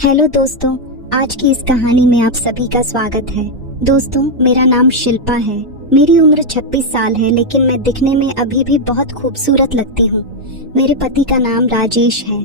Hello दोस्तों, आज की इस कहानी में आप सभी का स्वागत है। दोस्तों, मेरा नाम शिल्पा है। मेरी उम्र 26 साल है, लेकिन मैं दिखने में अभी भी बहुत खूबसूरत लगती हूँ। मेरे पति का नाम राजेश है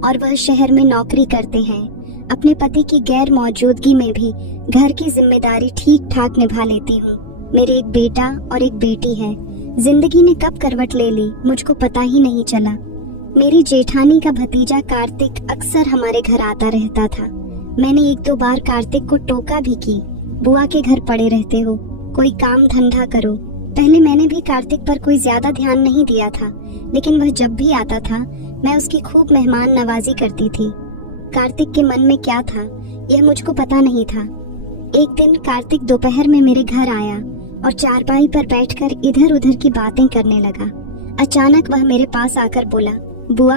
और वह शहर में नौकरी करते हैं। अपने पति की गैर मौजूदगी में भी घर की जिम्मेदारी ठीक ठाक निभा लेती हूँ। मेरे एक बेटा और एक बेटी है। जिंदगी ने कब करवट ले ली मुझको पता ही नहीं चला। मेरी जेठानी का भतीजा कार्तिक अक्सर हमारे घर आता रहता था। मैंने एक दो बार कार्तिक को टोका भी की, बुआ के घर पड़े रहते हो, कोई काम धंधा करो। पहले मैंने भी कार्तिक पर कोई ज्यादा ध्यान नहीं दिया था, लेकिन वह जब भी आता था मैं उसकी खूब मेहमान नवाजी करती थी। कार्तिक के मन में क्या था यह मुझको पता नहीं था। एक दिन कार्तिक दोपहर में मेरे घर आया और चारपाई पर बैठकर इधर उधर की बातें करने लगा। अचानक वह मेरे पास आकर बोला, बुआ,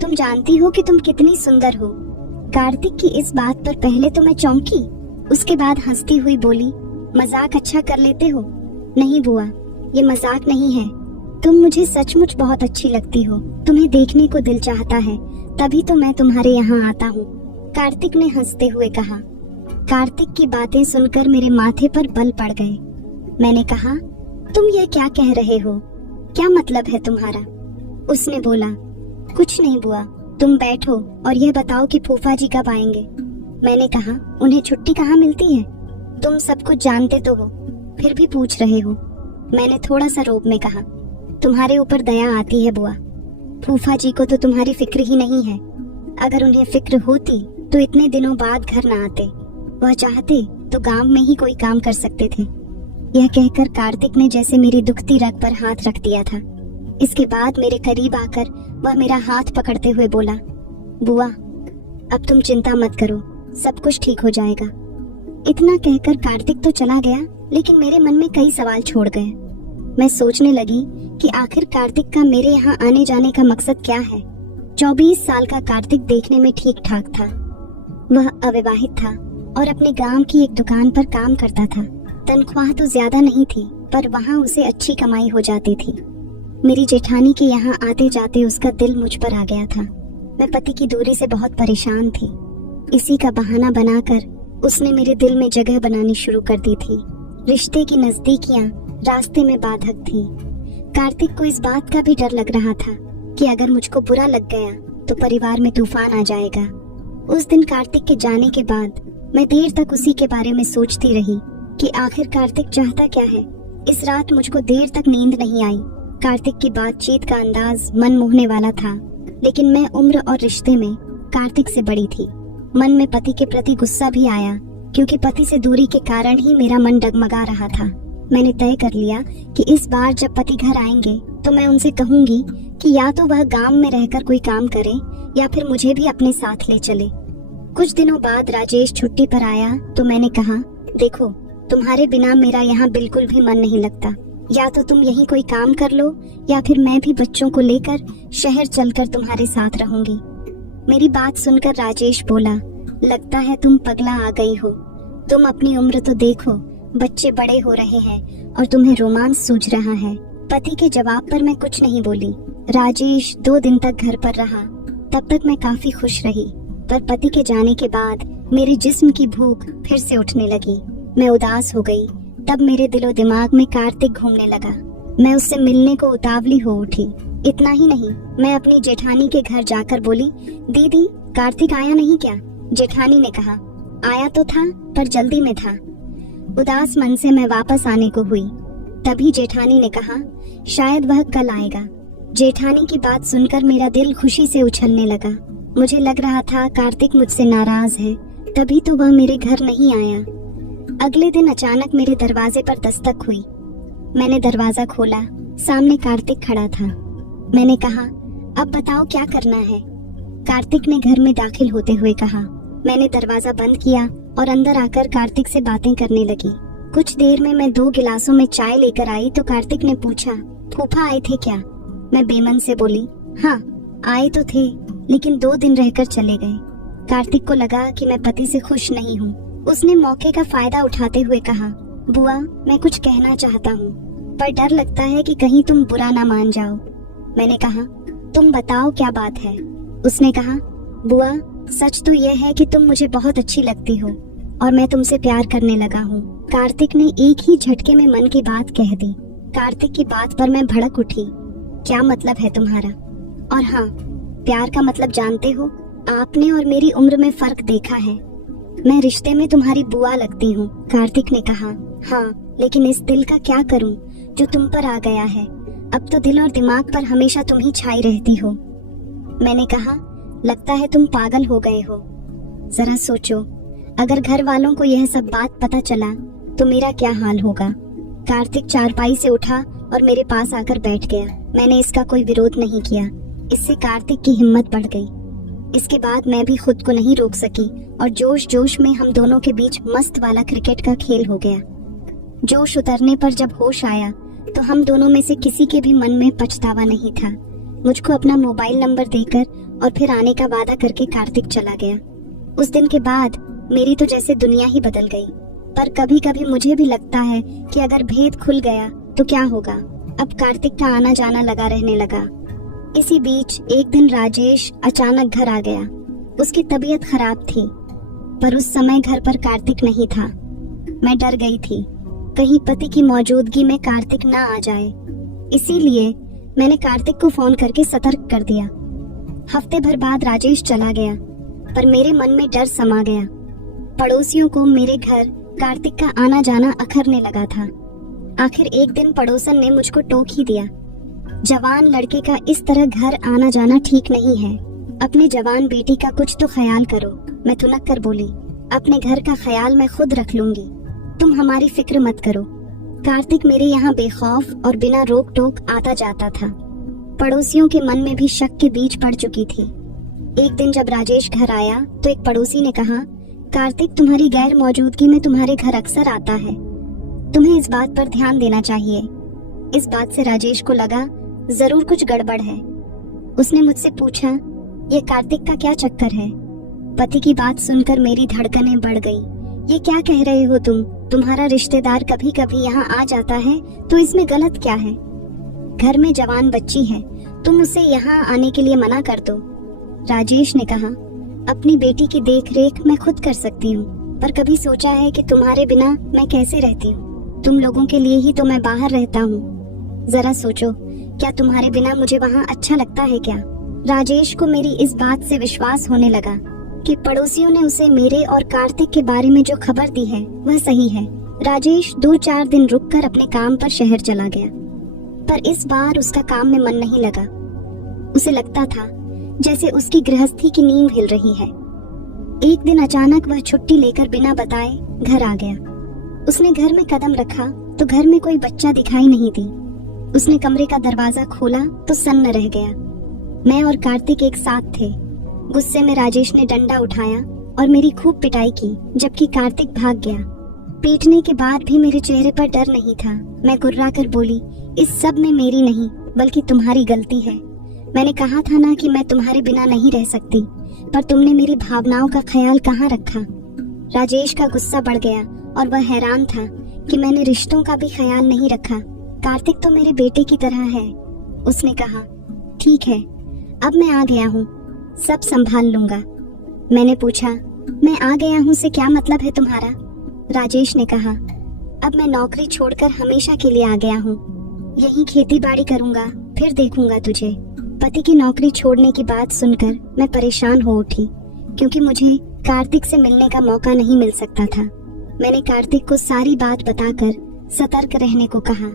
तुम जानती हो कि तुम कितनी सुंदर हो। कार्तिक की इस बात पर पहले तो मैं चौंकी, उसके बाद हंसती हुई बोली, मजाक अच्छा कर लेते हो। नहीं बुआ, ये मजाक नहीं है। तुम मुझे सचमुच बहुत अच्छी लगती हो। तुम्हें देखने को दिल चाहता है, तभी तो मैं तुम्हारे यहाँ आता हूँ, कार्तिक ने हंसते हुए कहा। कार्तिक की बातें सुनकर मेरे माथे पर बल पड़ गए। मैंने कहा, तुम ये क्या कह रहे हो? क्या मतलब है तुम्हारा? उसने बोला, कुछ नहीं बुआ, तुम बैठो और यह बताओ कि फूफा जी कब आएंगे। मैंने कहा, उन्हें छुट्टी कहाँ मिलती है? तुम सब कुछ जानते तो हो, फिर भी पूछ रहे हो। मैंने थोड़ा सा रोब में कहा, तुम्हारे ऊपर दया आती है बुआ। फूफा जी को तो तुम्हारी फिक्र ही नहीं है। अगर उन्हें फिक्र होती तो इतने दिनों बाद घर न आते। वह चाहते तो गांव में ही कोई काम कर सकते थे। यह कहकर कार्तिक ने जैसे मेरी दुखती रग पर हाथ रख दिया था। इसके बाद मेरे करीब आकर वह मेरा हाथ पकड़ते हुए बोला, बुआ, अब तुम चिंता मत करो, सब कुछ ठीक हो जाएगा। इतना कहकर कार्तिक तो चला गया, लेकिन मेरे मन में कई सवाल छोड़ गए। मैं सोचने लगी कि आखिर कार्तिक का मेरे यहाँ आने जाने का मकसद क्या है। 24 साल का कार्तिक देखने में ठीक ठाक था। वह अविवाहित था और अपने गांव की एक दुकान पर काम करता था। तनख्वाह तो ज्यादा नहीं थी, पर वहाँ उसे अच्छी कमाई हो जाती थी। मेरी जेठानी के यहाँ आते जाते उसका दिल मुझ पर आ गया था। मैं पति की दूरी से बहुत परेशान थी। इसी का बहाना बनाकर उसने मेरे दिल में जगह बनानी शुरू कर दी थी। रिश्ते की नजदीकियां रास्ते में बाधक थी। कार्तिक को इस बात का भी डर लग रहा था कि अगर मुझको बुरा लग गया तो परिवार में तूफान आ जाएगा। उस दिन कार्तिक के जाने के बाद मैं देर तक उसी के बारे में सोचती रही कि आखिर कार्तिक चाहता क्या है। इस रात मुझको देर तक नींद नहीं आई। कार्तिक की बातचीत का अंदाज मन मोहने वाला था, लेकिन मैं उम्र और रिश्ते में कार्तिक से बड़ी थी। मन में पति के प्रति गुस्सा भी आया, क्योंकि पति से दूरी के कारण ही मेरा मन डगमगा रहा था। मैंने तय कर लिया कि इस बार जब पति घर आएंगे तो मैं उनसे कहूंगी कि या तो वह गांव में रहकर कोई काम करे या फिर मुझे भी अपने साथ ले चले। कुछ दिनों बाद राजेश छुट्टी पर आया तो मैंने कहा, देखो, तुम्हारे बिना मेरा यहाँ बिल्कुल भी मन नहीं लगता। या तो तुम यहीं कोई काम कर लो या फिर मैं भी बच्चों को लेकर शहर चलकर तुम्हारे साथ रहूंगी। मेरी बात सुनकर राजेश बोला, लगता है तुम पगला आ गई हो। तुम अपनी उम्र तो देखो, बच्चे बड़े हो रहे हैं और तुम्हें रोमांस सूझ रहा है। पति के जवाब पर मैं कुछ नहीं बोली। राजेश 2 दिन तक घर पर रहा। तब तक मैं काफी खुश रही, पर पति के जाने के बाद मेरे जिस्म की भूख फिर से उठने लगी। मैं उदास हो गई। तब मेरे दिलो दिमाग में कार्तिक घूमने लगा। मैं उससे मिलने को उतावली हो उठी। इतना ही नहीं, मैं अपनी जेठानी के घर जाकर बोली, दीदी, कार्तिक आया नहीं क्या? जेठानी ने कहा, आया तो था, पर जल्दी में था। उदास मन से मैं वापस आने को हुई। तभी जेठानी ने कहा, शायद वह कल आएगा। जेठानी की बात सुनकर मेरा दिल खुशी से उछलने लगा। मुझे लग रहा था कार्तिक मुझसे नाराज है, तभी तो वह मेरे घर नहीं आया। अगले दिन अचानक मेरे दरवाजे पर दस्तक हुई। मैंने दरवाजा खोला। सामने कार्तिक खड़ा था। मैंने कहा, अब बताओ क्या करना है? कार्तिक ने घर में दाखिल होते हुए कहा। मैंने दरवाजा बंद किया और अंदर आकर कार्तिक से बातें करने लगी। कुछ देर में मैं 2 गिलासों में चाय लेकर आई तो कार्तिक ने पूछा, फूफा आए थे क्या? मैं बेमन से बोली, हाँ, आए तो थे, लेकिन 2 दिन रहकर चले गए। कार्तिक को लगा कि मैं पति से खुश नहीं हूँ। उसने मौके का फायदा उठाते हुए कहा, बुआ, मैं कुछ कहना चाहता हूँ, पर डर लगता है कि कहीं तुम बुरा ना मान जाओ। मैंने कहा, तुम बताओ क्या बात है? उसने कहा, बुआ, सच तो यह है कि तुम मुझे बहुत अच्छी लगती हो और मैं तुमसे प्यार करने लगा हूँ। कार्तिक ने एक ही झटके में मन की बात कह दी। कार्तिक की बात पर मैं भड़क उठी। क्या मतलब है तुम्हारा? और हाँ, प्यार का मतलब जानते हो? आपने और मेरी उम्र में फर्क देखा है। मैं रिश्ते में तुम्हारी बुआ लगती हूँ। कार्तिक ने कहा। हाँ, लेकिन इस दिल का क्या करूँ जो तुम पर आ गया है। अब तो दिल और दिमाग पर हमेशा तुम ही छाई रहती हो। मैंने कहा, लगता है तुम पागल हो गए हो। जरा सोचो, अगर घर वालों को यह सब बात पता चला तो मेरा क्या हाल होगा। कार्तिक चारपाई से उठा और मेरे पास आकर बैठ गया। मैंने इसका कोई विरोध नहीं किया। इससे कार्तिक की हिम्मत बढ़ गई। इसके बाद मैं भी खुद को नहीं रोक सकी और जोश जोश में हम दोनों के बीच मस्त वाला क्रिकेट का खेल हो गया। जोश उतरने पर जब होश आया तो हम दोनों में से किसी के भी मन में पछतावा नहीं था। मुझको अपना मोबाइल नंबर देकर और फिर आने का वादा करके कार्तिक चला गया। उस दिन के बाद मेरी तो जैसे दुनिया ही बदल गई। पर कभी कभी मुझे भी लगता है कि अगर भेद खुल गया तो क्या होगा। अब कार्तिक का आना जाना लगा रहने लगा। इसी बीच एक दिन राजेश अचानक घर आ गया। उसकी तबीयत खराब थी, पर उस समय घर पर कार्तिक नहीं था। मैं डर गई थी कहीं पति की मौजूदगी में कार्तिक ना आ जाए। इसीलिए मैंने कार्तिक को फोन करके सतर्क कर दिया। हफ्ते भर बाद राजेश चला गया, पर मेरे मन में डर समा गया। पड़ोसियों को मेरे घर कार्तिक का आना जाना अखरने लगा था। आखिर एक दिन पड़ोसन ने मुझको टोक ही दिया। जवान लड़के का इस तरह घर आना जाना ठीक नहीं है। अपने जवान बेटी का कुछ तो ख्याल करो। मैं थुनक कर बोली, अपने घर का ख्याल मैं खुद रख लूंगी, तुम हमारी फिक्र मत करो। कार्तिक मेरे यहाँ बेखौफ और बिना रोक टोक आता जाता था। पड़ोसियों के मन में भी शक के बीज पड़ चुकी थी। एक दिन जब राजेश घर आया तो एक पड़ोसी ने कहा, कार्तिक तुम्हारी गैर मौजूदगी में तुम्हारे घर अक्सर आता है, तुम्हें इस बात पर ध्यान देना चाहिए। इस बात से राजेश को लगा जरूर कुछ गड़बड़ है। उसने मुझसे पूछा, ये कार्तिक का क्या चक्कर है? पति की बात सुनकर मेरी धड़कनें बढ़ गई। ये क्या कह रहे हो तुम? तुम्हारा रिश्तेदार कभी कभी यहाँ आ जाता है तो इसमें गलत क्या है? घर में जवान बच्ची है, तुम उसे यहाँ आने के लिए मना कर दो। राजेश ने कहा, अपनी बेटी की देखरेख मैं खुद कर सकती हूँ, पर कभी सोचा है कि तुम्हारे बिना मैं कैसे रहती हूँ? तुम लोगों के लिए ही तो मैं बाहर रहता हूँ। जरा सोचो, क्या तुम्हारे बिना मुझे वहाँ अच्छा लगता है क्या? राजेश को मेरी इस बात से विश्वास होने लगा कि पड़ोसियों ने उसे मेरे और कार्तिक के बारे में जो खबर दी है वह सही है। राजेश 2-4 दिन रुककर अपने काम पर शहर चला गया, पर इस बार उसका काम में मन नहीं लगा। उसे लगता था जैसे उसकी गृहस्थी की नींव हिल रही है। एक दिन अचानक वह छुट्टी लेकर बिना बताए घर आ गया। उसने घर में कदम रखा तो घर में कोई बच्चा दिखाई नहीं दी। उसने कमरे का दरवाजा खोला तो सन्न रह गया। मैं और कार्तिक एक साथ थे। गुस्से में राजेश ने डंडा उठाया और मेरी खूब पिटाई की, जबकि कार्तिक भाग गया। पीटने के बाद भी मेरे चेहरे पर डर नहीं था। मैं गुर्रा कर बोली, इस सब में मेरी नहीं बल्कि तुम्हारी गलती है। मैंने कहा था ना कि मैं तुम्हारे बिना नहीं रह सकती, पर तुमने मेरी भावनाओं का ख्याल कहाँ रखा। राजेश का गुस्सा बढ़ गया और वह हैरान था कि मैंने रिश्तों का भी ख्याल नहीं रखा। कार्तिक तो मेरे बेटे की तरह है। उसने कहा, ठीक है, अब मैं आ गया हूँ, सब संभाल लूंगा। मैंने पूछा, मैं आ गया हूँ से क्या मतलब है तुम्हारा? राजेश ने कहा, अब मैं नौकरी छोड़कर हमेशा के लिए आ गया हूँ। यहीं खेती बाड़ी करूंगा, फिर देखूंगा तुझे। पति की नौकरी छोड़ने की बात सुनकर मैं परेशान हो उठी, क्योंकि मुझे कार्तिक से मिलने का मौका नहीं मिल सकता था। मैंने कार्तिक को सारी बात बताकर सतर्क रहने को कहा।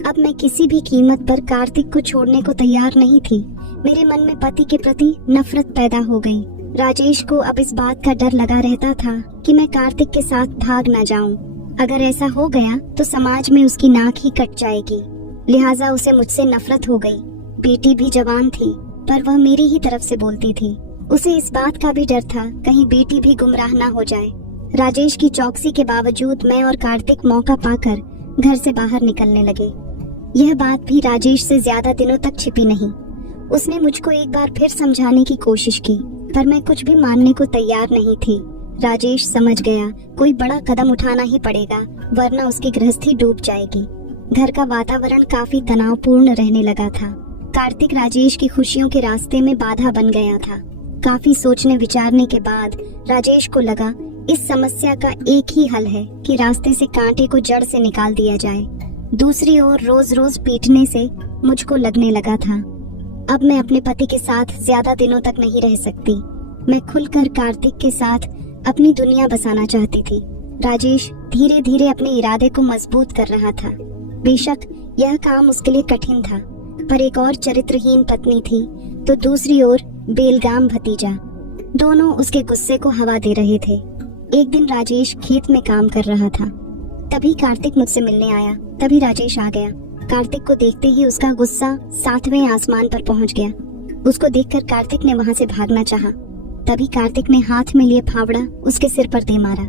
अब मैं किसी भी कीमत पर कार्तिक को छोड़ने को तैयार नहीं थी। मेरे मन में पति के प्रति नफरत पैदा हो गई। राजेश को अब इस बात का डर लगा रहता था कि मैं कार्तिक के साथ भाग न जाऊं। अगर ऐसा हो गया तो समाज में उसकी नाक ही कट जाएगी। लिहाजा उसे मुझसे नफरत हो गई। बेटी भी जवान थी, पर वह मेरी ही तरफ से बोलती थी। उसे इस बात का भी डर था कहीं बेटी भी गुमराह ना हो जाए। राजेश की चौकसी के बावजूद मैं और कार्तिक मौका पाकर घर से बाहर निकलने लगे। यह बात भी राजेश से ज्यादा दिनों तक छिपी नहीं। उसने मुझको एक बार फिर समझाने की कोशिश की, पर मैं कुछ भी मानने को तैयार नहीं थी। राजेश समझ गया कोई बड़ा कदम उठाना ही पड़ेगा, वरना उसकी गृहस्थी डूब जाएगी। घर का वातावरण काफी तनावपूर्ण रहने लगा था। कार्तिक राजेश की खुशियों के रास्ते में बाधा बन गया था। काफी सोचने विचारने के बाद राजेश को लगा इस समस्या का एक ही हल है कि रास्ते से कांटे को जड़ से निकाल दिया जाए। दूसरी ओर रोज रोज पीटने से मुझको लगने लगा था अब मैं अपने पति के साथ ज्यादा दिनों तक नहीं रह सकती। मैं खुलकर कार्तिक के साथ अपनी दुनिया बसाना चाहती थी। राजेश धीरे धीरे अपने इरादे को मजबूत कर रहा था। बेशक यह काम उसके लिए कठिन था, पर एक और चरित्रहीन पत्नी थी तो दूसरी ओर बेलगाम भतीजा। दोनों उसके गुस्से को हवा दे रहे थे। एक दिन राजेश खेत में काम कर रहा था, तभी कार्तिक मुझसे मिलने आया। तभी राजेश आ गया। कार्तिक को देखते ही उसका गुस्सा 7वें आसमान पर पहुंच गया। उसको देखकर कार्तिक ने वहां से भागना चाहा, तभी कार्तिक ने हाथ में लिए फावड़ा उसके सिर पर दे मारा।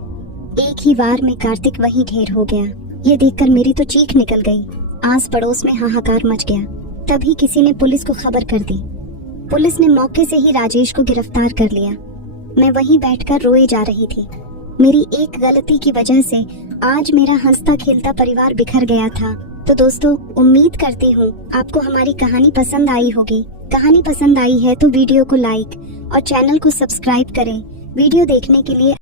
एक ही वार में कार्तिक वहीं ढेर हो गया। ये देखकर मेरी तो चीख निकल गई। आस पड़ोस में हाहाकार मच गया। तभी किसी ने पुलिस को खबर कर दी। पुलिस ने मौके से ही राजेश को गिरफ्तार कर लिया। मैं वहीं बैठकर रोए जा रही थी। मेरी एक गलती की वजह से आज मेरा हंसता खेलता परिवार बिखर गया था। तो दोस्तों, उम्मीद करती हूँ आपको हमारी कहानी पसंद आई होगी। कहानी पसंद आई है तो वीडियो को लाइक और चैनल को सब्सक्राइब करें। वीडियो देखने के लिए